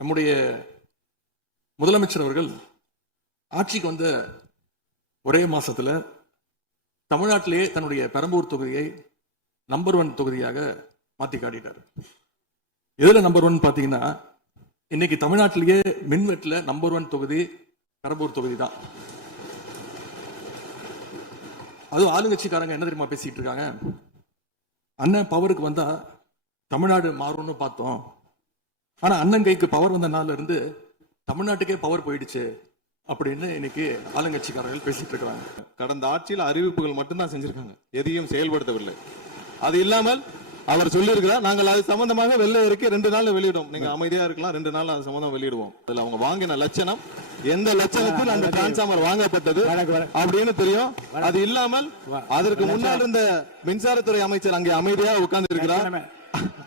நம்முடைய முதலமைச்சர் அவர்கள் ஆட்சிக்கு வந்த ஒரே மாசத்துல தமிழ்நாட்டிலேயே தன்னுடைய பெரம்பூர் தொகுதியை நம்பர் 1 தொகுதியாக மாத்தி காட்டிட்டார். எதுல நம்பர் 1 பாத்தீங்கன்னா, இன்னைக்கு தமிழ்நாட்டிலேயே மின்வெட்டுல நம்பர் 1 தொகுதி பெரம்பூர் தொகுதி தான். அதுவும் ஆளுங்கட்சிக்காரங்க என்ன தெரியுமா பேசிட்டு இருக்காங்க, அண்ணன் பவருக்கு வந்தா தமிழ்நாடு மாறும்னு பார்த்தோம், ஆனா அண்ணன் கைக்கு பவர் வந்த நாள்ல இருந்து தமிழ்நாட்டுக்கே பவர் போயிடுச்சு அப்படின்னு இன்னைக்கு ஆளுங்கட்சிக்காரர்கள் பேசிட்டு இருக்காங்க. கடந்த ஆட்சியில் அறிவிப்புகள் மட்டும்தான் செஞ்சிருக்காங்க, எதையும் செயல்படுத்தவில்லை. அது இல்லாமல் அவர் சொல்லியிருக்கிறார், நாங்கள் அது சம்பந்தமாக வெள்ளை அறிக்கை 2 நாள்ல வெளியிடுவோம், நீங்க அமைதியா இருக்கலாம், 2 நாள் அது சம்பந்தம் வெளியிடுவோம். அதுல அவங்க வாங்கின லட்சணம், எந்த லட்சணத்தில் அந்த டிரான்ஸ்பார்மர் வாங்கப்பட்டது அப்படின்னு தெரியும். அது இல்லாமல் அதற்கு முன்னால் இருந்த மின்சாரத்துறை அமைச்சர் அங்கே அமைதியாக உட்கார்ந்து இருக்கிறார்.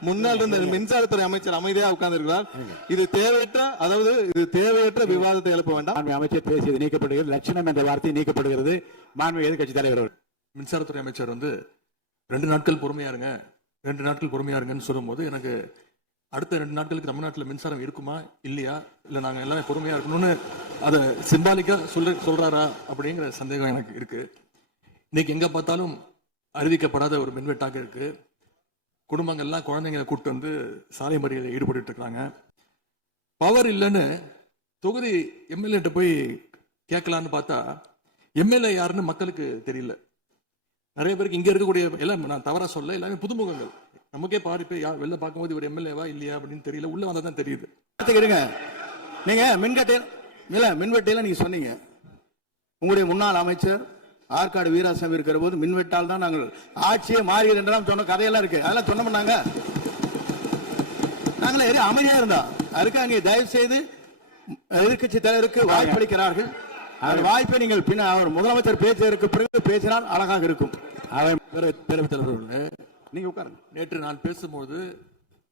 முன்னால் இருந்த மின்சாரத்துறை அமைச்சர் அமைதியாக உட்கார்ந்து இருக்கிறார். இது தேவையற்ற விவாதத்தை எழுப்ப வேண்டாம். அமைச்சர் பேசியது நீக்கப்படுகிறது, லட்சணம் என்ற வார்த்தை நீக்கப்படுகிறது. மாண்பு எதிர்க்கட்சி தலைவர் மின்சாரத்துறை அமைச்சர் 2 நாட்கள் பொறுமையா இருங்க, 2 நாட்கள் பொறுமையா இருங்கன்னு சொல்லும் போது எனக்கு அடுத்த 2 நாட்களுக்கு தமிழ்நாட்டில் மின்சாரம் இருக்குமா இல்லையா, இல்ல நாங்க எல்லாமே பொறுமையா இருக்கணும்னு அதை சிம்பாலிக்கா சொல்றாரா அப்படிங்கிற சந்தேகம் எனக்கு இருக்கு. இன்னைக்கு எங்க பார்த்தாலும் அறிவிக்கப்படாத ஒரு மின்வெட்டாக இருக்கு. குடும்பங்கள்லாம் குழந்தைங்களை கூப்பிட்டு வந்து சாலை மறியலில் ஈடுபட்டு இருக்காங்க. பவர் இல்லைன்னு தொகுதி எம்எல்ஏ போய் கேட்கலான்னு பார்த்தா எம்எல்ஏ யாருன்னு மக்களுக்கு தெரியல. நிறைய பேருக்கு இங்க இருக்கக்கூடிய எல்லாம், நான் தவறா சொல்ல, எல்லாமே புதுமுகங்கள். நமக்கே பாரு வெளில பார்க்கும்போது இவர் எம்எல்ஏவா இல்லையா அப்படின்னு தெரியல, உள்ள வந்தா தான் தெரியுது. நீங்க மின்வெட்டில நீங்க சொன்னீங்க, உங்களுடைய முன்னாள் அமைச்சர் ஆற்காடு வீராசாமி இருக்கிற போது மின்வெட்டால் தான் நாங்கள் ஆட்சியை மாறுகிறது என்றெல்லாம் சொன்ன கதையெல்லாம் இருக்கு. அதெல்லாம் சொன்ன பண்ணாங்க, நாங்களே அமைதியா இருந்தா அதுக்கு அங்கே தயவு செய்து எதிர்கட்சி தலைவருக்கு வாய்ப்பளிக்கிறார்கள். அந்த வாய்ப்பை நீங்கள் அவர் முதலமைச்சர் பேச்சதற்கு பிறகு பேசினால் அழகாக இருக்கும். பேரவைத் தலைவர்கள் நீங்க உட்காருங்க. நேற்று நான் பேசும்போது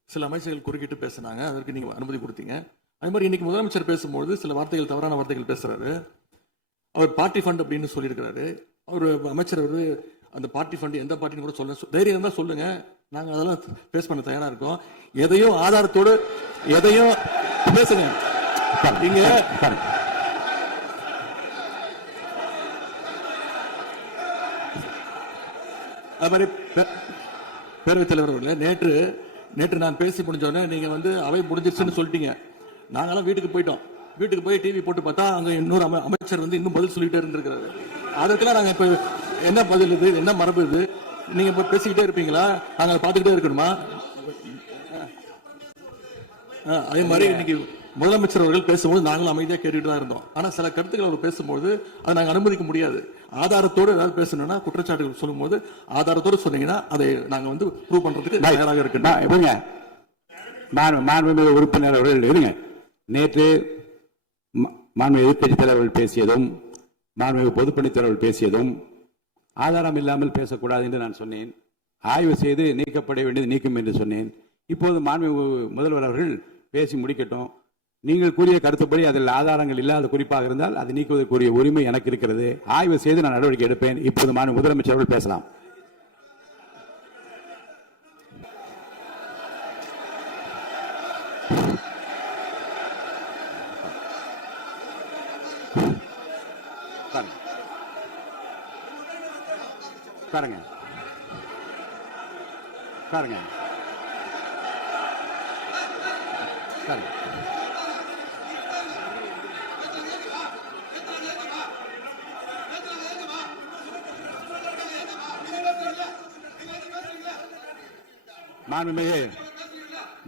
சில அமைச்சர்கள் குறுக்கிட்டு பேசினாங்க, அதற்கு நீங்க அனுமதி கொடுத்தீங்க. அதே மாதிரி இன்னைக்கு முதலமைச்சர் பேசும்போது சில வார்த்தைகள், தவறான வார்த்தைகள் பேசுறாரு. அவர் பார்ட்டி ஃபண்ட் அப்படின்னு சொல்லியிருக்கிறாரு. அவர் அமைச்சர் அந்த பார்ட்டி ஃபண்ட் எந்த பார்ட்டின்னு கூட சொல்ல தைரியம் தான் சொல்லுங்க, நாங்க அதெல்லாம் பேஸ் பண்ண தயாரா இருக்கோம். எதையும் ஆதாரத்தோடு எதையும் பேசுங்க. இங்க அது மாதிரி பேரவைத் தலைவர் அவர்களே, நேற்று நான் பேசி முடிஞ்சோடனே நீங்க அவை முடிஞ்சிருச்சுன்னு சொல்லிட்டீங்க. நாங்கெல்லாம் வீட்டுக்கு போயிட்டோம். வீட்டுக்கு போய் டிவி போட்டு பார்த்தா அங்க இன்னொரு அமைச்சர் இன்னும் பதில் சொல்லிட்டே இருந்திருக்கிறாரு. அதற்கெல்லாம் நாங்க இப்ப என்ன பதில் இது, என்ன மரபு இது? நீங்க இப்ப பேசிக்கிட்டே இருப்பீங்களா, நாங்க பார்த்துக்கிட்டே இருக்கணுமா? அதே மாதிரி இன்னைக்கு முதலமைச்சர் அவர்கள் பேசும்போது நாங்களும் அமைதியா கேட்டுட்டு தான் இருந்தோம். ஆனா சில கருத்துக்கள் அவர் பேசும்போது அதை நாங்க அனுமதிக்க முடியாது. ஆதாரத்தோடு ஏதாவது பேசணும்னா, குற்றச்சாட்டுகள் சொல்லும் போது ஆதாரத்தோடு சொன்னீங்கன்னா அதை நாங்க ப்ரூவ் பண்றதுக்கு தயாராக இருக்கு. மாண்புமிகு உறுப்பினர் அவர்கள் இருங்க, நேற்று மாண்புமிகு எதிர்க்கட்சி தலைவர்கள் பேசியதும் மாண்புமிகு பொதுப்பணித் தலைவர்கள் பேசியதும் ஆதாரம் இல்லாமல் பேசக்கூடாது என்று நான் சொன்னேன். ஆய்வு செய்து நீக்கப்பட வேண்டியது நீக்கும் என்று சொன்னேன். இப்போது மாண்புமிகு முதல்வர் அவர்கள் பேசி முடிக்கட்டும். நீங்கள் கூறிய கருத்துப்படி அதில் ஆதாரங்கள் இல்லாத குறிப்பாக இருந்தால் அதை நீக்குவதற்குரிய உரிமை எனக்கு இருக்கிறது. ஆய்வு செய்து நான் நடவடிக்கை எடுப்பேன். இப்போது மாண்புமிகு முதலமைச்சர் அவர்கள் பேசலாம். பாருங்க பாருங்க பாருங்க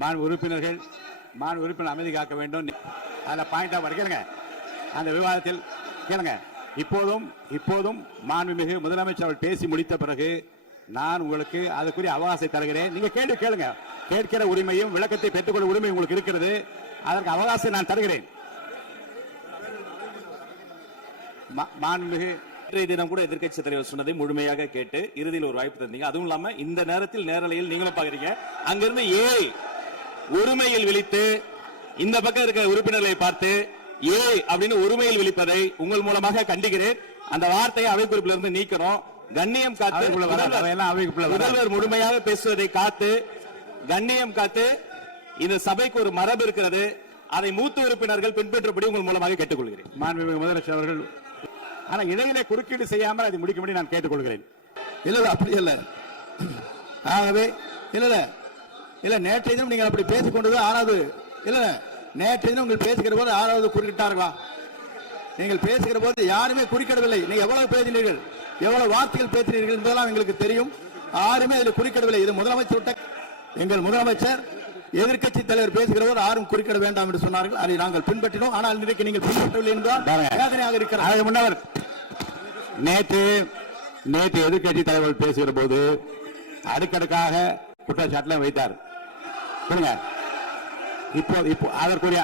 மாண்பு உறுப்பினர்கள் அமைதி காக்க வேண்டும். அதில் பாயிண்டா கேளுங்க, அந்த விவாதத்தில் கேளுங்க. இப்போதும் மாண்புமிகு முதலமைச்சர் அவர்கள் பேசி முடித்த பிறகு நான் உங்களுக்கு அதுக்குரிய அவகாசத்தை தருகிறேன். நீங்க கேள்வி கேளுங்க, கேட்கிற உரிமையும் விளக்கத்தை பெற்றுக்கொள்ள உரிமை உங்களுக்கு இருக்கிறது. அதற்கு அவகாசத்தை நான் தருகிறேன். மாண்புமிகு தினம் கூட எதிர்க்கட்சி தலைவர் சொன்னதை முழுமையாக கேட்டு இறுதியில் ஒரு வாய்ப்பு தந்தீங்க. அதுவும் இல்லாம இந்த நேரத்தில் நேரலையில் நீங்களும் பாக்குறீங்க, அங்கிருந்து உரிமையில் விழித்து இந்த பக்கம் இருக்கிற உறுப்பினர்களை பார்த்து அப்படின்னு உரிமையில் விழிப்பதை உங்கள் மூலமாக கண்டிக்கிறேன். அந்த வார்த்தையை அவை குறிப்பில் இருந்து நீக்கிறோம். கண்ணியம் காத்து முதல்வர் முழுமையாக பேசுவதை காத்து கண்ணியம் காத்து இந்த சபைக்கு ஒரு மரபு இருக்கிறது. அதை மூத்த உறுப்பினர்கள் பின்பற்றபடி உங்கள் மூலமாக கேட்டுக்கொள்கிறேன். மாண்புமிகு முதலமைச்சர் அவர்கள் ஆனா இடையிலே குறுக்கீடு செய்யாமல் அதை முடிக்கும்படி நான் கேட்டுக்கொள்கிறேன். இல்ல அப்படி இல்ல. ஆகவே இல்ல நேற்றைய தினம் நீங்கள் அப்படி பேசிக் கொண்டது ஆறாவது இல்ல நேற்றைய தினம் உங்கள் பேசுகிற போது ஆறாவது குறுக்கிட்டார்களா? நீங்கள் பேசுகிற போது யாருமே குறுக்கிடவில்லை. நீங்க எவ்வளவு பேசினீர்கள், எவ்வளவு வார்த்தைகள் பேசினீர்கள் என்பதெல்லாம் எங்களுக்கு தெரியும். யாருமே அதில் குறுக்கிடவில்லை. இது முதலமைச்சர், எங்கள் முதலமைச்சர் எதிர்க்கட்சி தலைவர் பேசுகிற போது யாரும் குறுக்கிட வேண்டாம் என்று சொன்னார்கள். அதை நாங்கள் பின்பற்றினோம். ஆனால் இன்றைக்கு நீங்கள் பின்பற்றவில்லை என்றால் வேதனையாக இருக்கிறார். முன்னவர் நேற்று எதிர்க்கட்சி தலைவர் பேசுகிற போது அடுக்கடுக்காக குற்றச்சாட்டுல வைத்தார். இப்போ அதற்குரிய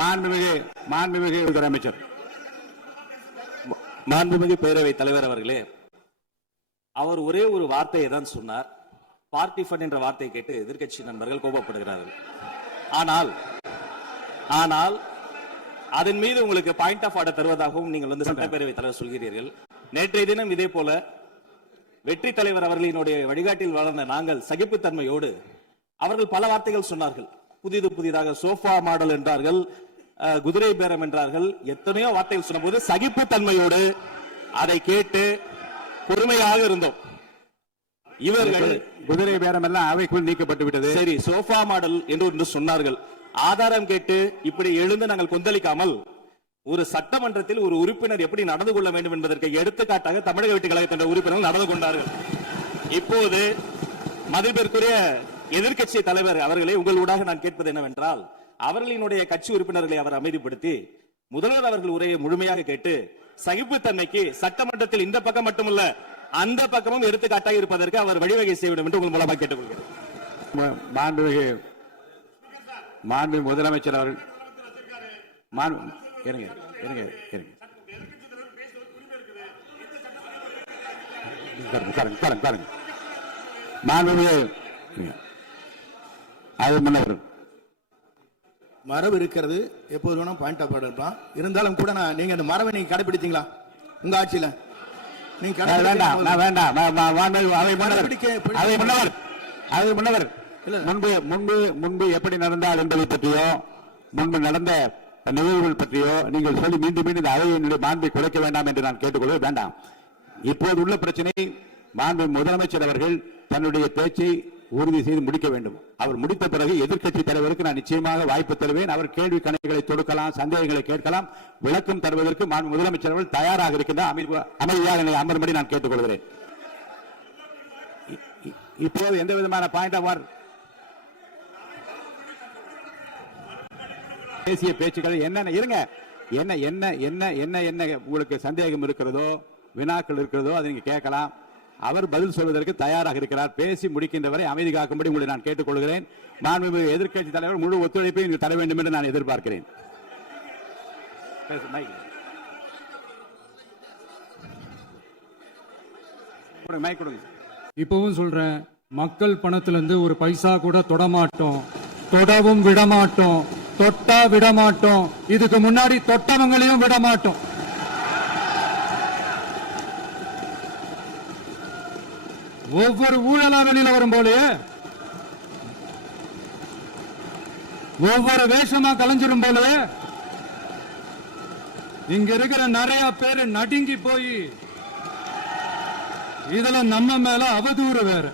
மாண்புமிகு முதலமைச்சர், மாண்புமிகு பேரவைத் தலைவர் அவர்களே, அவர் ஒரே ஒரு வார்த்தையை தான் சொன்னார். பார்ட்டி ஃபண்ட் என்ற வார்த்தையை கேட்டு எதிர்க்கட்சி நண்பர்கள் கோபப்படுகிறார்கள். ஆனால் அதன் மீது உங்களுக்கு பாயிண்ட் ஆஃப் ஆர்டர் தருவதாகவும் நீங்கள் சட்டப்பேரவைத் தலைவர் சொல்கிறீர்கள். நேற்றைய தினம் இதே போல வெற்றி தலைவர் அவர்களினுடைய வழிகாட்டில் வளர்ந்த நாங்கள் சகிப்புத்தன்மையோடு அவர்கள் பல வார்த்தைகள் சொன்னார்கள். புதிதாக சோஃபா மாடல் என்றார்கள், குதிரை பேரம் என்றார்கள், எத்தனையோ வார்த்தைகள் சொன்ன போது சகிப்புத்தன்மையோடு அதை கேட்டு பொறுமையாக இருந்தோம். இவர்கள் குதிரை பேரம் எல்லாம் அவைக்குள் நீக்கப்பட்டு விட்டது. சரி, சோஃபா மாடல் என்று சொன்னார்கள். ஆதாரம் கேட்டு இப்படி எழுந்து நாங்கள் கொந்தளிக்காமல் ஒரு சட்டமன்றத்தில் ஒரு உறுப்பினர் எப்படி நடந்து கொள்ள வேண்டும் என்பதற்கு எடுத்துக்காட்டாக தமிழக வெற்றி கழகத்தின் உறுப்பினர்கள் நடந்து கொண்டார்கள். இப்போது மதிப்பிற்குரிய எதிர்க்கட்சி தலைவர் அவர்களே, உங்களூடாக நான் கேட்பது என்னவென்றால், அவர்களினுடைய கட்சி உறுப்பினர்களை அவர் அமைதிப்படுத்தி முதல்வர் அவர்கள் உரையை முழுமையாக கேட்டு சகிப்புத்தன்மைக்கு சட்டமன்றத்தில் இந்த பக்கம் மட்டுமல்ல அந்த பக்கமும் எடுத்துக்காட்டாக இருப்பதற்கு அவர் வழிவகை செய்ய வேண்டும் என்று உங்கள் மூலமாக கேட்டுக்கொள்கிறேன். மாண்புமிகு முதலமைச்சர் அவர்கள் மரபு இருக்கிறது, எப்போது வேணும் பாயிண்ட் ஆஃப் ஆர்டர் இருக்கலாம். இருந்தாலும் கூட நீங்க அந்த மரபை நீங்க கடைபிடித்தீங்களா உங்க ஆட்சியில? முன்பு எப்படி நடந்தால் என்பதை பற்றியோ முன்பு நடந்த நிகழ்வுகள் பற்றியோ நீங்கள் சொல்லி மீண்டும் இந்த அவையினுடைய மாண்பை குறைக்க வேண்டாம் என்று நான் கேட்டுக்கொள்ள வேண்டாம். இப்போது உள்ள பிரச்சனை, மாண்பு முதலமைச்சர் அவர்கள் தன்னுடைய பேச்சை உறுதி செய்து முடிக்க வேண்டும். அவர் முடித்த பிறகு எதிர்க்கட்சி தலைவருக்கு நான் நிச்சயமாக வாய்ப்பு தருவேன். அவர் கேள்வி கணைகளை தொடுக்கலாம், சந்தேகங்களை கேட்கலாம், விளக்கம் தருவதற்கு மாண்பு முதலமைச்சர் அவர்கள் தயாராக இருக்கின்ற அமைதியாக அமரும்படி நான் கேட்டுக்கொள்கிறேன். இப்போது எந்த விதமான பாயிண்ட் ஆஃப் ஆர்டர் பேசிய பேச்சுக்கள் என்ன இருங்க, என்ன உங்களுக்கு சந்தேகம் இருக்கிறதோ, வினாக்கள் இருக்கிறதோ அதை நீங்க கேட்கலாம். அவர் பதில் சொல்வதற்கு தயாராக இருக்கிறார். பேசி முடிக்கின்ற வரை அமைதி காக்கும்படி உங்களை நான் கேட்டுக்கொள்கிறேன். மாண்புமிகு எதிர்க்கட்சி தலைவர் முழு ஒத்துழைப்பை நீங்கள் தர வேண்டும் என்று நான் எதிர்பார்க்கிறேன். இப்பவும் சொல்றேன், மக்கள் பணத்திலிருந்து ஒரு பைசா கூட தொடமாட்டோம், தொடவும் விடமாட்டோம், தொட்டா விடமாட்டோம். இதுக்கு முன்னாடி தொட்டவங்களையும் விடமாட்டோம். ஒவ்வொரு ஊழலா வெளியில வரும் போலே, ஒவ்வொரு வேஷமா கலைஞ்சிரும் போலே, இங்க இருக்கிற நிறைய பேரு நடுங்கி போய் இதுல நம்ம மேல அவதூறு வேற.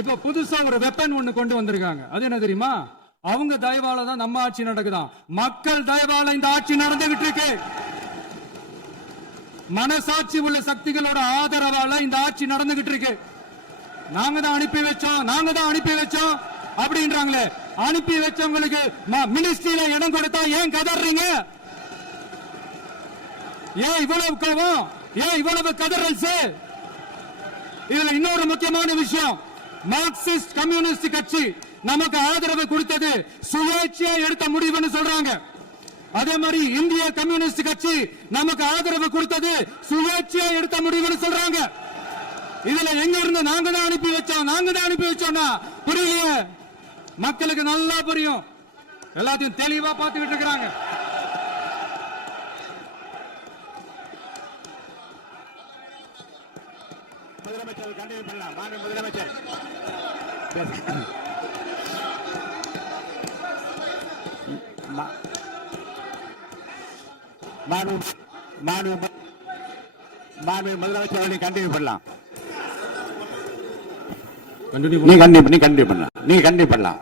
இப்ப புதுசா ஒரு வெப்பன் ஒண்ணு கொண்டு வந்திருக்காங்க. அது என்ன தெரியுமா? அவங்க தயவால தான் நம்ம ஆட்சி நடக்குதான். மக்கள் தயவால இந்த ஆட்சி நடந்துகிட்டு இருக்கு. மனசாட்சி உள்ள சக்திகளோட ஆதரவால இந்த ஆட்சி நடந்துகிட்டு இருக்கு. நாங்க தான் அனுப்பி வச்சோம் அப்படின்றாங்களே. அனுப்பி வச்சவங்களுக்கு மினிஸ்ட்ரியில இடம் கொடுத்தா ஏன் கதறீங்க? ஏன் இவ்வளவு கோபம்? ஏன் இவ்வளவு கதறல்ஸ்? இதுல இன்னொரு முக்கியமான விஷயம், மார்க்சிஸ்ட் கம்யூனிஸ்ட் கட்சி நமக்கு ஆதரவு கொடுத்தது சுயேட்சையா எடுத்த முடிவுன்னு சொல்றாங்க. அதே மாதிரி இந்திய கம்யூனிஸ்ட் கட்சி நமக்கு ஆதரவு கொடுத்தது சுயேட்சையா எடுத்த முடிவுன்னு சொல்றாங்க. இதுல எங்க இருந்து நாங்க தான் அனுப்பி வச்சோம்னா புரியலையே. மக்களுக்கு நல்லா புரியும், எல்லாத்தையும் தெளிவா பார்த்துக்கிட்டு இருக்கிறாங்க. முதலமைச்சர் கண்டினியூ பண்ணலாம். முதலமைச்சர் முதலமைச்சர் நீங்க கண்டினியூ பண்ணலாம். நீ கண்டினியூ பண்ணலாம்.